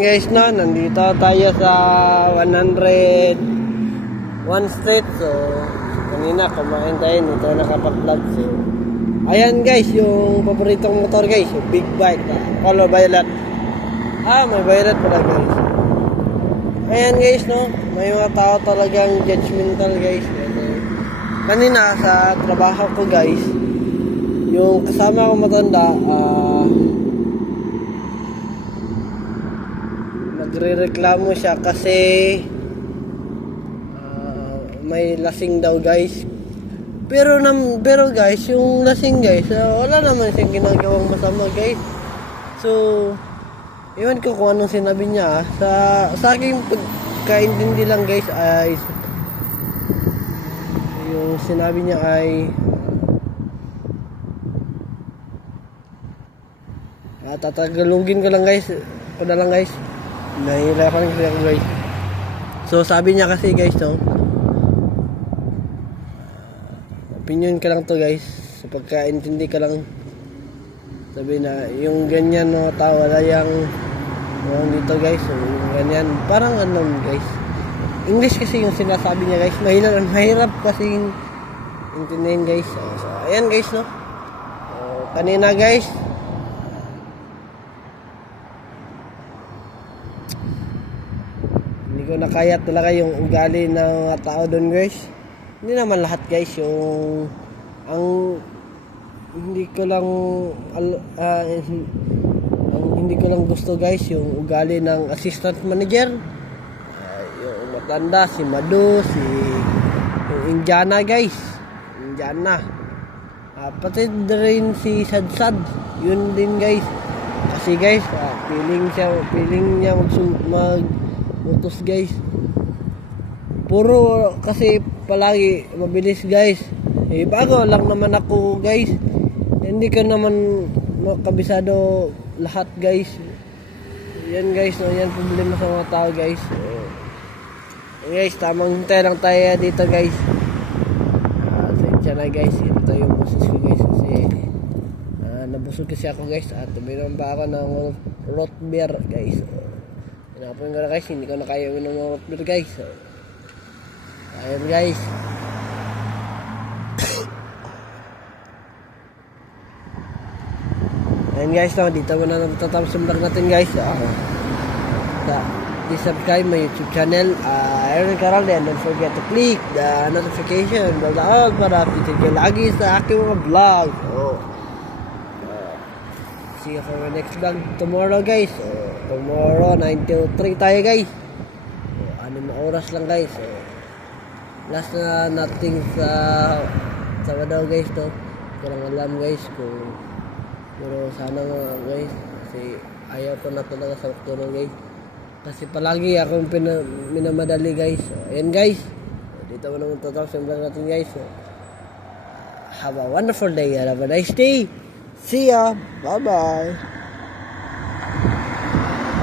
guys, no, nandito tayo sa 101 Street. So kanina kumain tayo nito, nakapag-vlog. So ayan guys, yung paboritong motor guys, yung big bike, color violet. May violet pala guys. Ayan guys, no, may mga tao talagang judgmental guys. Kanina sa trabaho ko guys, yung kasama ko matanda, nagrereklamo siya kasi may lasing daw guys. Pero guys, yung lasing guys, wala naman siyang ginagawang masama guys. So iwan ko kung anong sinabi niya. Sa aking pagkaintindi lang guys ay yung sinabi niya ay tatagalugin ko lang guys. Ako na lang guys. Nahihirapan kasi ako guys. So sabi niya kasi guys, no, opinion ka lang to guys, sa pagkaintindi ka lang. Sabi na yung ganyan mga tao wala yung dito guys. So yung ganyan parang ano guys, English kasi yung sinasabi niya guys. Mahirap kasi intindihin guys. So ayan guys, no, kanina guys, hindi ko nakaya talaga yung ugali ng mga tao doon guys. Hindi naman lahat guys, yung hindi ko lang gusto guys yung ugali ng assistant manager, yung matanda, si Madu, yung Indiana guys, pati rin si Sadsad, yun din guys. Kasi guys, feeling niya mag-utos guys. Puro kasi palagi mabilis guys. Bago lang naman ako guys. Hindi ko naman makabisado lahat guys. Yan guys, no, yan problema sa mga tao guys. Guys, tamang hintay lang tayo dito guys. Sensya na guys, ito yung boses ko guys kasi nabusog kasi ako guys at uminom pa ako ng root beer guys. Inapon ko na guys, hindi ko na kaya uminom ng root beer guys. Ayun guys. Ayun guys, no, dito mo na natatapos yung vlog natin guys. Subscribe my YouTube channel, Aaron Caralde, and don't forget to click the notification bell na all para updated kayo lagi sa aking mga vlog. See you for my next vlog tomorrow guys. Tomorrow 9 to 3 tayo guys. 6 na oras lang guys. Last na nating sa Sabado guys, to. Hindi ko lang alam guys kung pero sana nga guys, kasi ayaw ko na talaga sa October guys. Kasi palagi akong minamadali guys. So, ayan guys. Dito mo naman tatapos yung vlog natin guys. So, have a wonderful day and have a nice day. See ya. Bye bye.